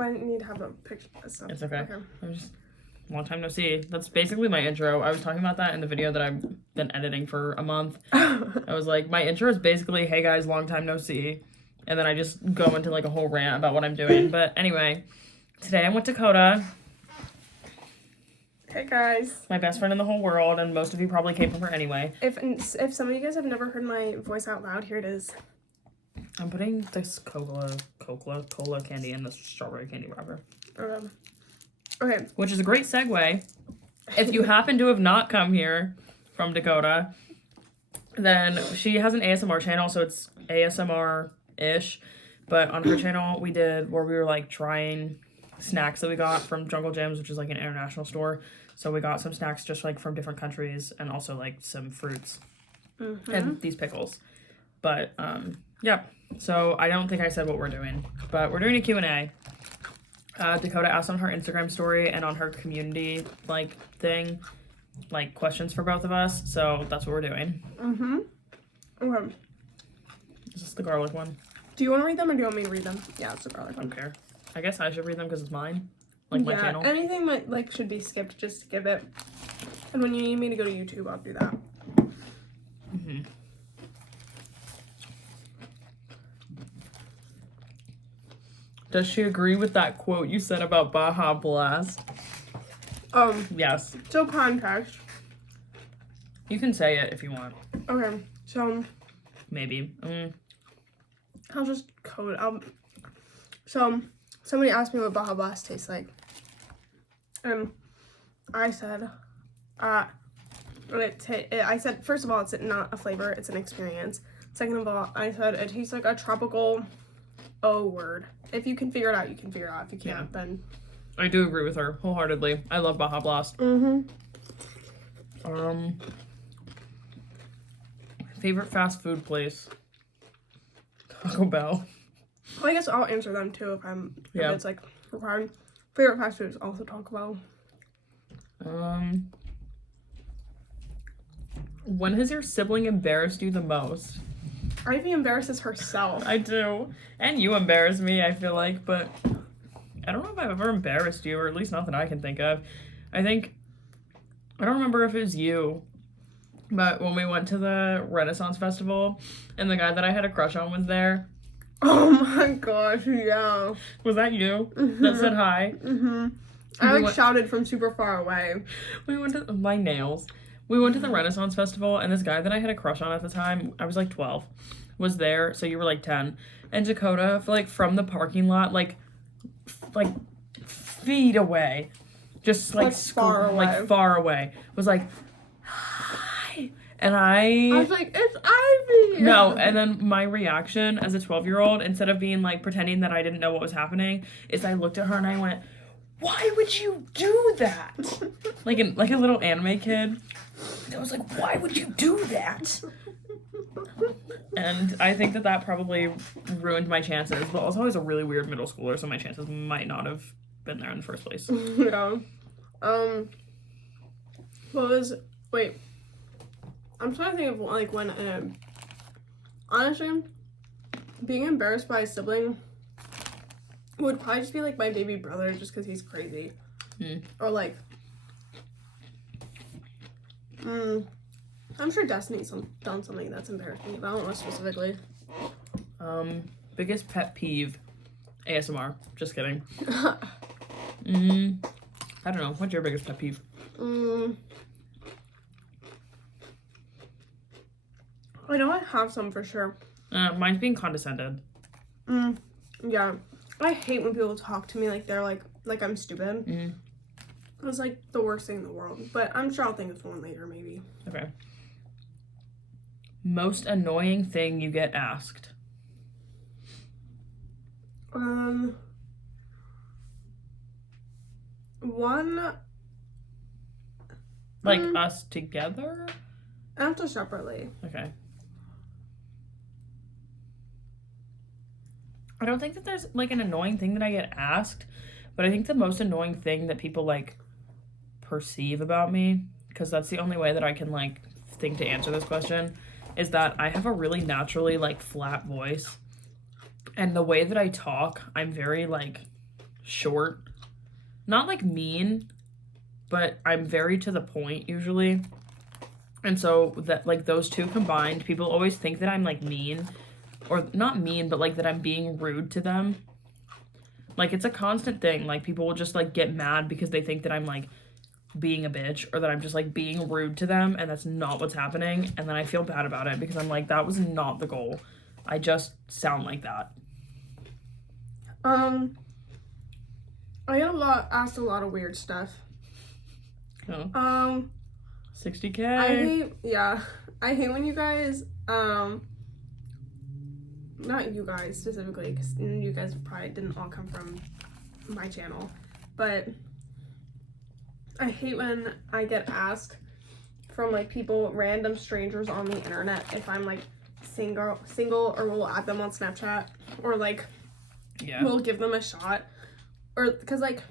I need to have a picture of stuff. It's okay. Long time no see. That's basically my intro. I was talking about that in the video that I've been editing for a month. I was like, my intro is basically, hey guys, long time no see. And then I just go into like a whole rant about what I'm doing. But anyway, today I'm with Dakota. Hey guys. My best friend in the whole world, and most of you probably came from her anyway. If some of you guys have never heard my voice out loud, here it is. I'm putting this cola candy in this strawberry candy wrapper. Okay. Which is a great segue. If you happen to have not come here from Dakota, then she has an ASMR channel, so it's ASMR-ish. But on her channel, we did where we were like trying snacks that we got from Jungle Gyms, which is like an international store. So we got some snacks just like from different countries and also like some fruits and these pickles. But yeah, so I don't think I said what we're doing, but we're doing a Q&A. Dakota asked on her Instagram story and on her community like thing, like questions for both of us. So that's what we're doing. Okay. Is this the garlic one? Do you want to read them or do you want me to read them? Yeah, it's the garlic one. I don't care. I guess I should read them because it's mine. Like my channel. Anything that like should be skipped, just skip it. And when you need me to go to YouTube, I'll do that. Does she agree with that quote you said about Baja Blast? Yes. So context. You can say it if you want. Okay, so Maybe. I'll just code. So somebody asked me what Baja Blast tastes like, and I said, I said first of all, it's not a flavor, it's an experience. Second of all, I said it tastes like a tropical O word. If you can figure it out, you can figure it out. If you can't, then I do agree with her wholeheartedly. I love Baja Blast. Favorite fast food place? Taco Bell. Well, I guess I'll answer them too if it's like required. Favorite fast food is also Taco Bell. When has your sibling embarrassed you the most? Ivy embarrasses herself. I do. And you embarrass me, I feel like, but I don't know if I've ever embarrassed you, or at least not that I can think of. I don't remember if it was you, but when we went to the Renaissance Festival and the guy that I had a crush on was there. Oh my gosh, yeah. Was that you that said hi? I shouted from super far away. We went to my nails. We went to the Renaissance Festival, and this guy that I had a crush on at the time, I was like 12, was there, so you were like 10. And Dakota, from the parking lot, like feet away, just like far away, was like, hi. And I was like, it's Ivy. No, and then my reaction as a 12-year-old, instead of being like pretending that I didn't know what was happening, is I looked at her and I went, why would you do that? like a little anime kid. I was like, why would you do that? And I think that probably ruined my chances, but also I was a really weird middle schooler, so my chances might not have been there in the first place. Yeah. Wait. I'm trying to think of like when, honestly, being embarrassed by a sibling would probably just be like my baby brother, just because he's crazy. Or like, I'm sure Destiny's done something that's embarrassing, but I don't know specifically. Biggest pet peeve, ASMR. Just kidding. I don't know. What's your biggest pet peeve? I know I have some for sure. Mine's being condescended. Yeah. I hate when people talk to me like they're like I'm stupid. It's like the worst thing in the world. But I'm sure I'll think of one later, maybe. Okay. Most annoying thing you get asked? One. Like us together? And to separately. Okay. I don't think that there's like an annoying thing that I get asked, but I think the most annoying thing that people like perceive about me, because that's the only way that I can like think to answer this question, is that I have a really naturally like flat voice, and the way that I talk, I'm very like short. Not like mean, but I'm very to the point usually. And so that like those two combined, people always think that I'm like mean, or not mean, but like that I'm being rude to them. Like it's a constant thing. Like people will just like get mad because they think that I'm like being a bitch or that I'm just like being rude to them, and that's not what's happening. And then I feel bad about it because I'm like, that was not the goal. I just sound like that. I get asked a lot of weird stuff. Oh. 60K. I hate when you guys, not you guys specifically, because you guys probably didn't all come from my channel, but I hate when I get asked from, like, people, random strangers on the internet, if I'm, like, single, or we'll add them on Snapchat, or, like, we'll give them a shot, or, because, like,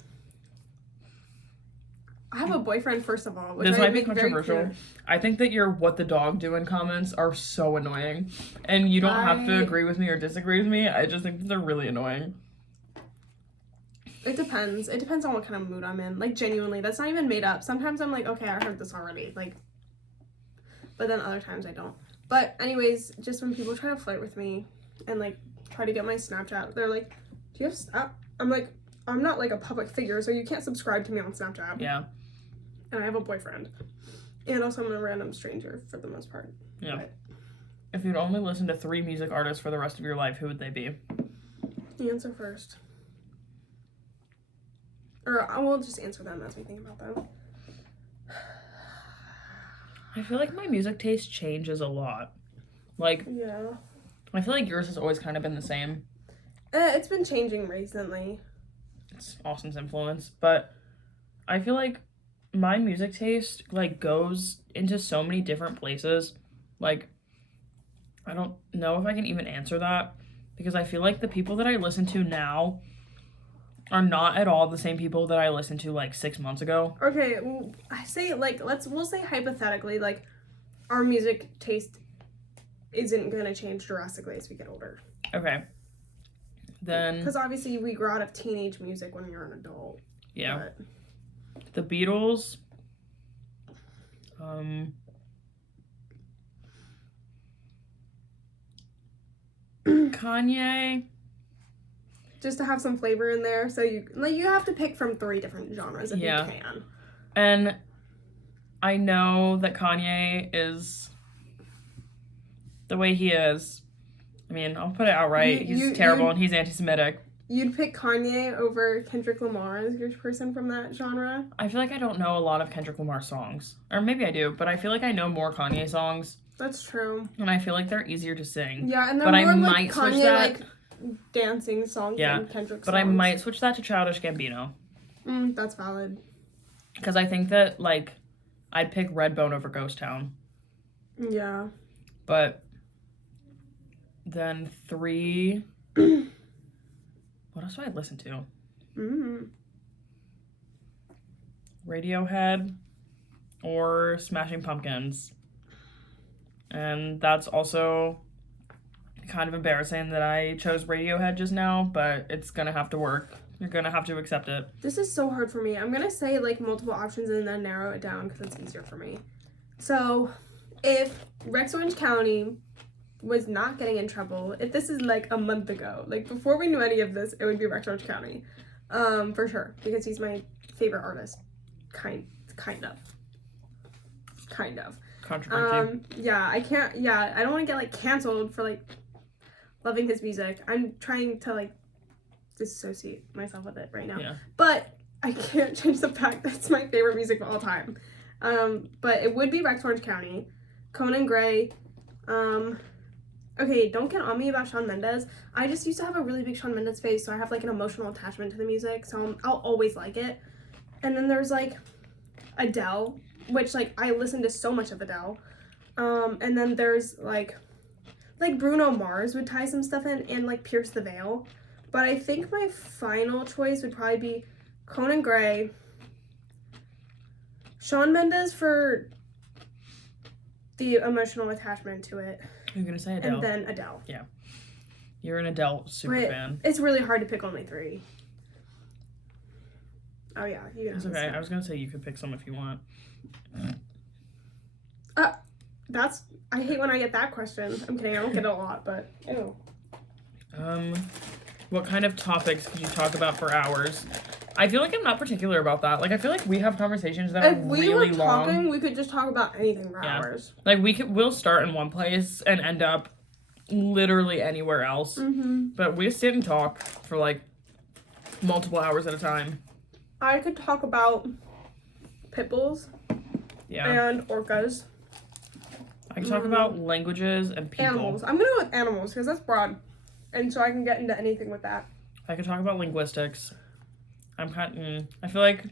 I have a boyfriend, first of all. This might be controversial. I think that your what the dog doing comments are so annoying. And you don't have to agree with me or disagree with me. I just think that they're really annoying. It depends. It depends on what kind of mood I'm in. Like, genuinely, that's not even made up. Sometimes I'm like, okay, I heard this already. Like, but then other times I don't. But anyways, just when people try to flirt with me and, like, try to get my Snapchat, they're like, do you have Snap? I'm like, I'm not, like, a public figure, so you can't subscribe to me on Snapchat. Yeah. And I have a boyfriend. And also I'm a random stranger for the most part. Yeah. But if you'd only listen to 3 music artists for the rest of your life, who would they be? you answer first. Or I will just answer them as we think about them. I feel like my music taste changes a lot. Like, yeah. I feel like yours has always kind of been the same. It's been changing recently. It's Austin's influence. But I feel like my music taste, like, goes into so many different places. Like, I don't know if I can even answer that, because I feel like the people that I listen to now are not at all the same people that I listened to, like, 6 months ago. Okay, well, I say, like, we'll say hypothetically, like, our music taste isn't gonna change drastically as we get older. Okay. Then... because obviously we grow out of teenage music when you're an adult. Yeah. But the Beatles. Kanye. Just to have some flavor in there, so you have to pick from 3 different genres if you can. And I know that Kanye is the way he is. I mean, I'll put it outright. He's terrible and he's anti-Semitic. You'd pick Kanye over Kendrick Lamar as your person from that genre? I feel like I don't know a lot of Kendrick Lamar songs. Or maybe I do, but I feel like I know more Kanye songs. That's true. And I feel like they're easier to sing. Yeah, and they're more like Kanye, like, dancing songs than Kendrick songs. But I might switch that to Childish Gambino. That's valid. Because I think that, like, I'd pick Redbone over Ghost Town. Yeah. But then 3... what else do I listen to? Radiohead or Smashing Pumpkins. And that's also kind of embarrassing that I chose Radiohead just now, but it's gonna have to work. You're gonna have to accept it. This is so hard for me. I'm gonna say, like, multiple options and then narrow it down because it's easier for me. So, if Rex Orange County was not getting in trouble, if this is, like, a month ago, like, before we knew any of this, it would be Rex Orange County. For sure. Because he's my favorite artist. Kind of. Controversy. I don't want to get, like, canceled for, like, loving his music. I'm trying to, like, disassociate myself with it right now. Yeah. But I can't change the fact that it's my favorite music of all time. But it would be Rex Orange County. Conan Gray. Okay, don't get on me about Shawn Mendes. I just used to have a really big Shawn Mendes phase, so I have, like, an emotional attachment to the music, so I'll always like it. And then there's, like, Adele, which, like, I listen to so much of Adele. And then there's, like Bruno Mars would tie some stuff in, and, like, Pierce the Veil. But I think my final choice would probably be Conan Gray, Shawn Mendes for the emotional attachment to it. You're gonna say Adele. And then Adele. Yeah. You're an Adele super fan. It's really hard to pick only 3. Oh yeah, you It's can. okay. I was gonna say you could pick some if you want. I hate when I get that question. I'm kidding. I don't get it a lot, but ew. What kind of topics could you talk about for hours? I feel like I'm not particular about that. Like, I feel like we have conversations that are really long. Talking, we could just talk about anything for hours. Like, we'll start in one place and end up literally anywhere else. Mm-hmm. But we sit and talk for, like, multiple hours at a time. I could talk about pit bulls. Yeah. And orcas. I can talk about languages and people. Animals. I'm gonna go with animals because that's broad. And so I can get into anything with that. I can talk about linguistics. I feel like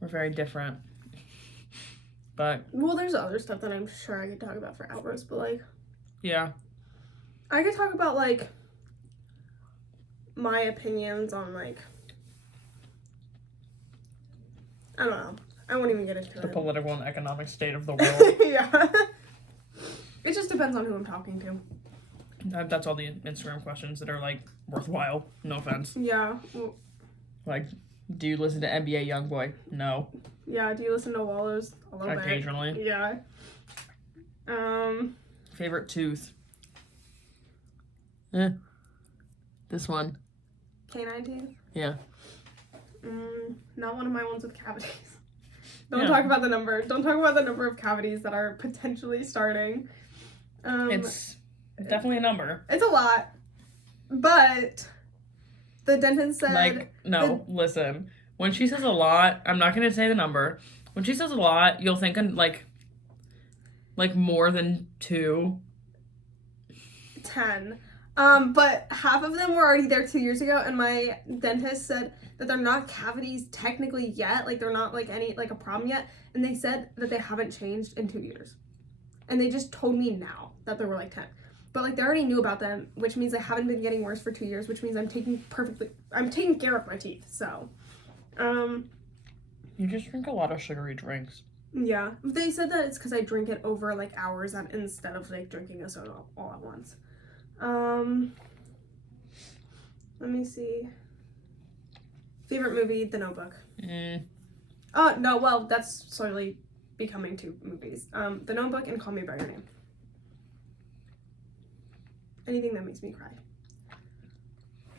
we're very different. But well, there's other stuff that I'm sure I could talk about for hours, but like yeah. I could talk about like my opinions on like I don't know. I won't even get into The it. political and economic state of the world. Yeah. It just depends on who I'm talking to. That's all the Instagram questions that are like worthwhile. No offense. Yeah. Well, like, do you listen to NBA YoungBoy? No. Yeah. Do you listen to Wallows? A little bit. Occasionally. Yeah. Favorite tooth? This one. Canine teeth? Yeah. Not one of my ones with cavities. Don't talk about the number. Don't talk about the number of cavities that are potentially starting. It's definitely a number. It's a lot. But the dentist said... Like, no, listen. When she says a lot, I'm not going to say the number. When she says a lot, you'll think like more than 2. 10. But half of them were already there 2 years ago, and my dentist said that they're not cavities technically yet. Like, they're not, like, a problem yet. And they said that they haven't changed in 2 years. And they just told me now that there were, like, 10. But, like, they already knew about them, which means they haven't been getting worse for 2 years, which means I'm taking care of my teeth, so. You just drink a lot of sugary drinks. Yeah. They said that it's because I drink it over, like, hours instead of, like, drinking a soda all at once. Let me see. Favorite movie, The Notebook. Oh, no, well, that's slowly becoming 2 movies. The Notebook and Call Me By Your Name. Anything that makes me cry.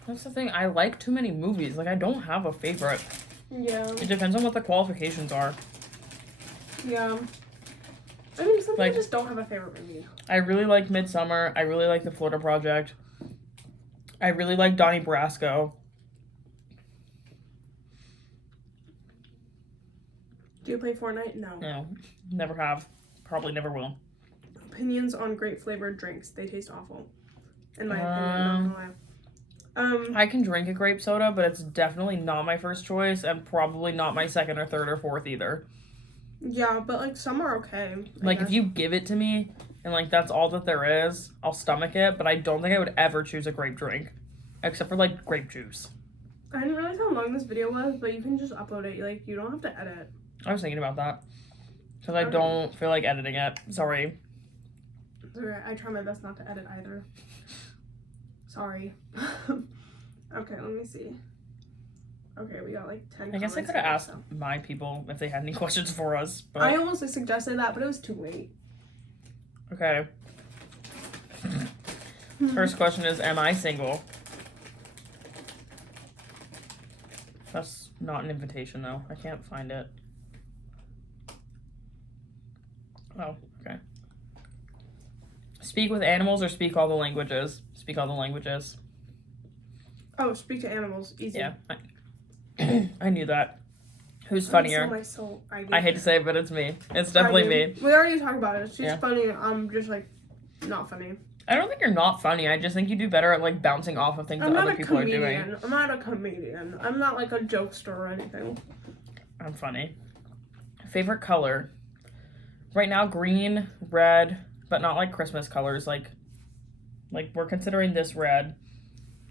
That's the thing. I like too many movies. Like, I don't have a favorite. Yeah. It depends on what the qualifications are. Yeah. I mean, sometimes Like, I just don't have a favorite movie. I really like Midsummer. I really like The Florida Project. I really like Donnie Brasco. Do you play Fortnite? No. No, never have. Probably never will. Opinions on grape flavored drinks. They taste awful. In my opinion, not gonna lie. I can drink a grape soda, but it's definitely not my first choice and probably not my second or third or fourth either. Yeah, but like some are okay. Like, if you give it to me and like that's all that there is, I'll stomach it, but I don't think I would ever choose a grape drink. Except for like grape juice. I didn't realize how long this video was, but you can just upload it. Like, you don't have to edit. I was thinking about that. Because I don't feel like editing it. Sorry. It's okay. I try my best not to edit either. Sorry. Okay, let me see. Okay, we got like 10 I guess I could have asked my people if they had any questions for us. But I almost suggested that, but it was too late. Okay. First question is, am I single? That's not an invitation, though. I can't find it. Oh, okay. Speak with animals or speak all the languages? Speak all the languages. Oh, speak to animals. Easy. Yeah. I knew that. Who's funnier? I hate to say it, but it's me. It's definitely me. We already talked about it. She's funny. I'm just like not funny. I don't think you're not funny. I just think you do better at like bouncing off of things that other people are doing. I'm not a comedian. I'm not like a jokester or anything. I'm funny. Favorite color? Right now, green, red, but not like Christmas colors. Like we're considering this red.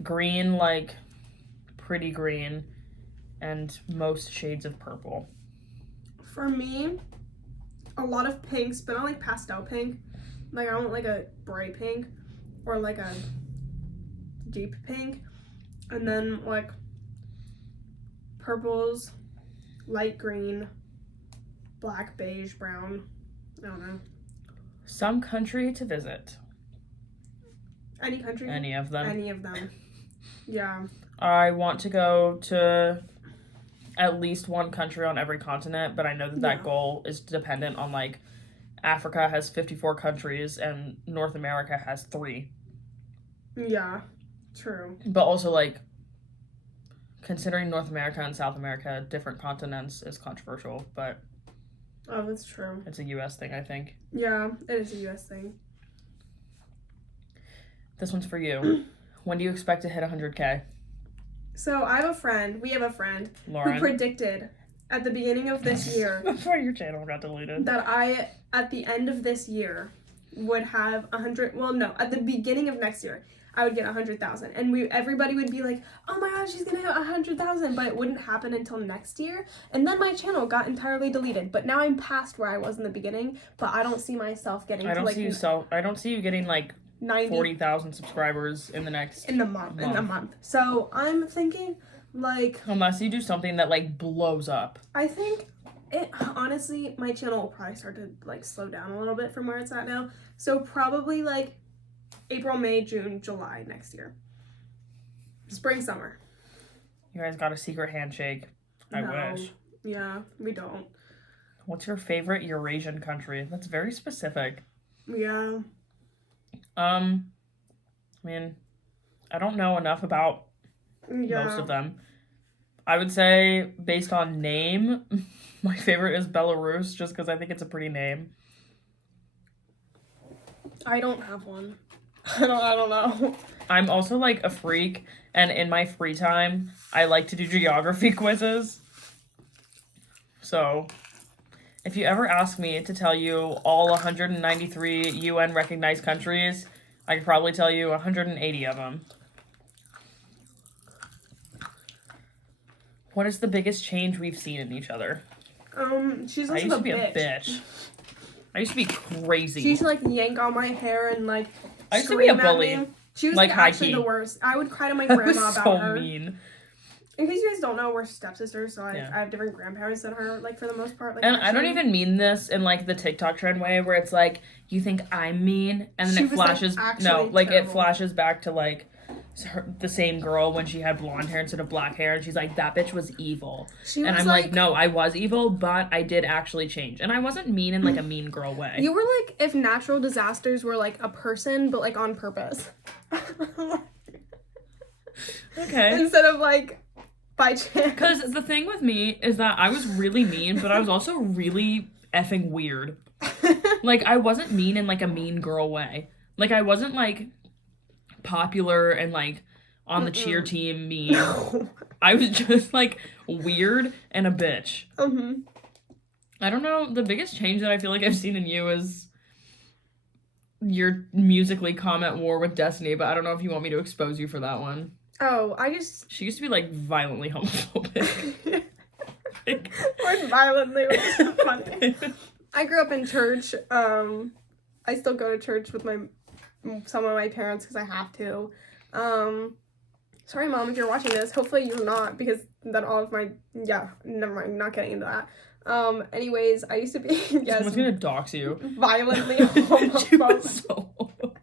Green, like pretty green, and most shades of purple. For me, a lot of pinks, but not like pastel pink. Like, I want like a bright pink or like a deep pink. And then like purples, light green, black, beige, brown. I don't know. Some country to visit. Any country? Any of them. Any of them. Yeah. I want to go to at least one country on every continent, but I know that goal is dependent on, like, Africa has 54 countries and North America has 3. Yeah, true. But also, like, considering North America and South America, different continents, is controversial, but... Oh, that's true. It's a U.S. thing, I think. Yeah, it is a U.S. thing. This one's for you. When do you expect to hit 100K? So, we have a friend, Lauren, who predicted at the beginning of this year... Before your channel got deleted. ...that I, at the end of this year, would have 100... Well, no, at the beginning of next year, I would get 100,000. And everybody would be like, oh my gosh, she's gonna hit 100,000. But it wouldn't happen until next year. And then my channel got entirely deleted. But now I'm past where I was in the beginning. But I don't see myself getting I don't see you getting, like, 40,000 subscribers in the next... In the month. So I'm thinking, like... Unless you do something that, like, blows up. I think... honestly, my channel will probably start to, like, slow down a little bit from where it's at now. So probably, like... April, May, June, July next year. Spring, summer. You guys got a secret handshake. I wish. Yeah, we don't. What's your favorite Eurasian country? That's very specific. Yeah. I mean, I don't know enough about most of them. I would say, based on name, my favorite is Belarus, just because I think it's a pretty name. I don't have one. I don't know. I'm also, like, a freak, and in my free time, I like to do geography quizzes. So, if you ever ask me to tell you all 193 UN-recognized countries, I could probably tell you 180 of them. What is the biggest change we've seen in each other? She's I also used to be bitch. a bitch. I used to be crazy. She used to, like, yank on my hair and, like, I used to be a bully. She was, like, actually the worst. I would cry to my grandma about her. Mean. In case you guys don't know, we're stepsisters, so I have different grandparents than her, like, for the most part. Like, and I don't even mean this in, like, the TikTok trend way, where it's like, you think I'm mean, and then it flashes... it flashes back to, like, the same girl when she had blonde hair instead of black hair, and she's like, that bitch was evil. And I'm like, no, I was evil, but I did actually change. And I wasn't mean in, like, a mean girl way. You were like if natural disasters were, like, a person, but, like, on purpose. Okay. Instead of, like, by chance. Because the thing with me is that I was really mean, but I was also really effing weird. Like, I wasn't mean in, like, a mean girl way. Like, I wasn't, like... popular and, like, on the cheer team mean. I was just, like, weird and a bitch. I don't know, the biggest change that I feel like I've seen in you is your Musically comment war with Destiny, but I don't know if you want me to expose you for that one. Oh, She used to be, like, violently homophobic. Or violently, which is funny. I grew up in church. I still go to church with some of my parents because I have to. Sorry, Mom, if you're watching this. Hopefully you're not, because then all of my... Yeah, never mind. Not getting into that. Anyways, I used to be... Yes, someone's gonna dox you. Violently homophobic. So homophobic.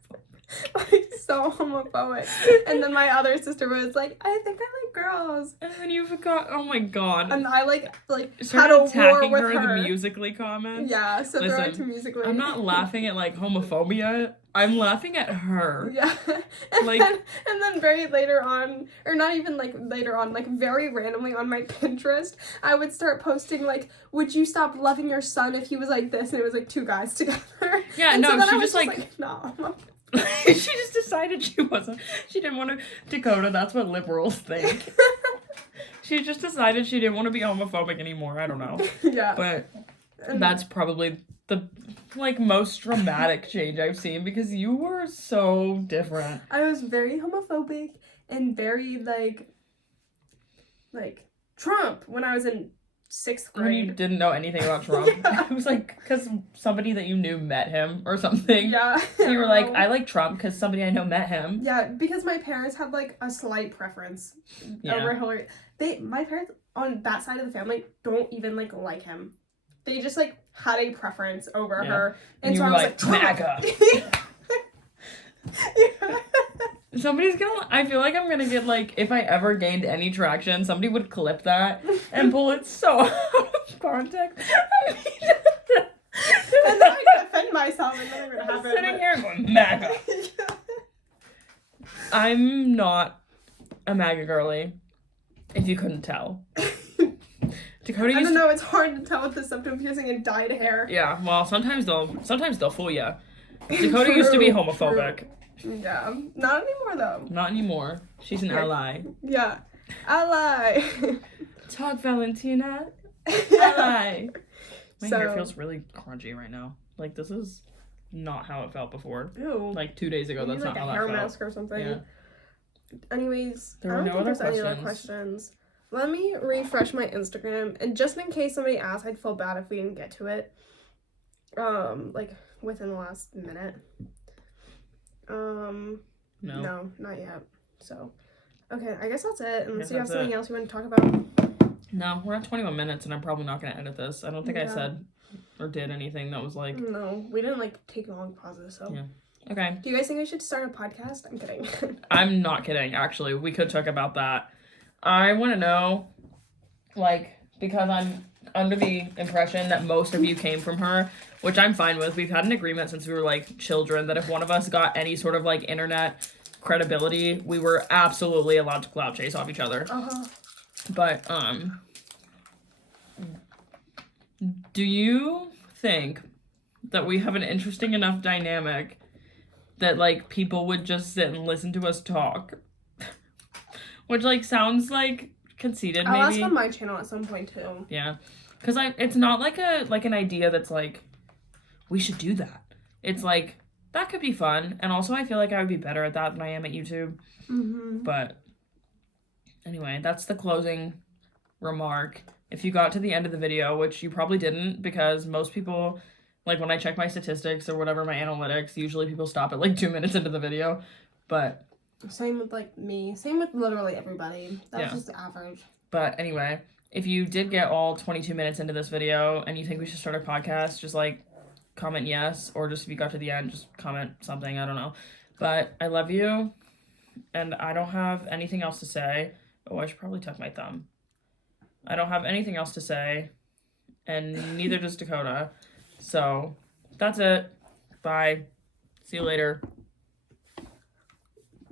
Like, so homophobic. And then my other sister was like, I think I like girls. And then you forgot... Oh my god. And I, like started had a attacking war with her her. in the Musically comments. Yeah, so they're into Musically. I'm not laughing at, like, homophobia. I'm laughing at her. Yeah. And then very later on, or not even, like, later on, like, very randomly on my Pinterest, I would start posting, like, would you stop loving your son if he was like this? And it was, like, 2 guys together. Yeah, and no, so she just, like no. She just decided she didn't want to... Dakota, that's what liberals think. She just decided she didn't want to be homophobic anymore. I don't know. Yeah. But that's probably the, like, most dramatic change I've seen, because you were so different. I was very homophobic and very, like Trump when I was in 6th grade. When you didn't know anything about Trump. Yeah. It was like, because somebody that you knew met him or something. Yeah. So you were like, I like Trump because somebody I know met him. Yeah, because my parents had, like, a slight preference over Hillary. My parents on that side of the family don't even like him. They just like had a preference over her, and you so were I was like, MAGA. Yeah. Somebody's gonna. I feel like I'm gonna get like, if I ever gained any traction, somebody would clip that and pull it so out of context. And then I defend myself, and then I'm gonna have it. Sitting here going MAGA. Yeah. I'm not a MAGA girly, if you couldn't tell. Dakota I used don't know. It's hard to tell with the septum piercing and dyed hair. Yeah, well, sometimes they'll fool you. Dakota used to be homophobic. True. Yeah, not anymore though. Not anymore. She's an ally. Yeah, ally. Talk, Valentina. Ally. My So- hair feels really crunchy right now. Like, this is not how it felt before. Ew. Like 2 days ago, that's Maybe, not like how a hair that felt. mask or something. Yeah. Anyways, There I were don't no think other there's any other questions. questions. Let me refresh my Instagram, and just in case somebody asks, I'd feel bad if we didn't get to it. Like within the last minute. No, not yet. So, okay, I guess that's it. Unless you have something else you want to talk about. No, we're at 21 minutes, and I'm probably not going to edit this. I don't think I Yeah. said or did anything that was like... No, we didn't like take long pauses. So, Yeah. Okay. Do you guys think we should start a podcast? I'm kidding. I'm not kidding, actually. We could talk about that. I want to know, like, because I'm under the impression that most of you came from her, which I'm fine with. We've had an agreement since we were, like, children that if one of us got any sort of, like, internet credibility, we were absolutely allowed to clout chase off each other. But, do you think that we have an interesting enough dynamic that, like, people would just sit and listen to us talk? Which, like, sounds, like, conceited, maybe. I'll ask on my channel at some point, too. Yeah. Because it's not, like, an idea that's, like, we should do that. It's, like, that could be fun. And also, I feel like I would be better at that than I am at YouTube. Mm-hmm. But, anyway, that's the closing remark. If you got to the end of the video, which you probably didn't, because most people... Like, when I check my statistics or whatever, my analytics, usually people stop at, like, 2 minutes into the video. But... Same with, like, me. Same with literally everybody. That's Yeah. just the average. But anyway, if you did get all 22 minutes into this video and you think we should start a podcast, just, like, comment yes. Or just if you got to the end, just comment something. I don't know. But I love you. And I don't have anything else to say. Oh, I should probably tuck my thumb. I don't have anything else to say. And neither does Dakota. So, that's it. Bye. See you later.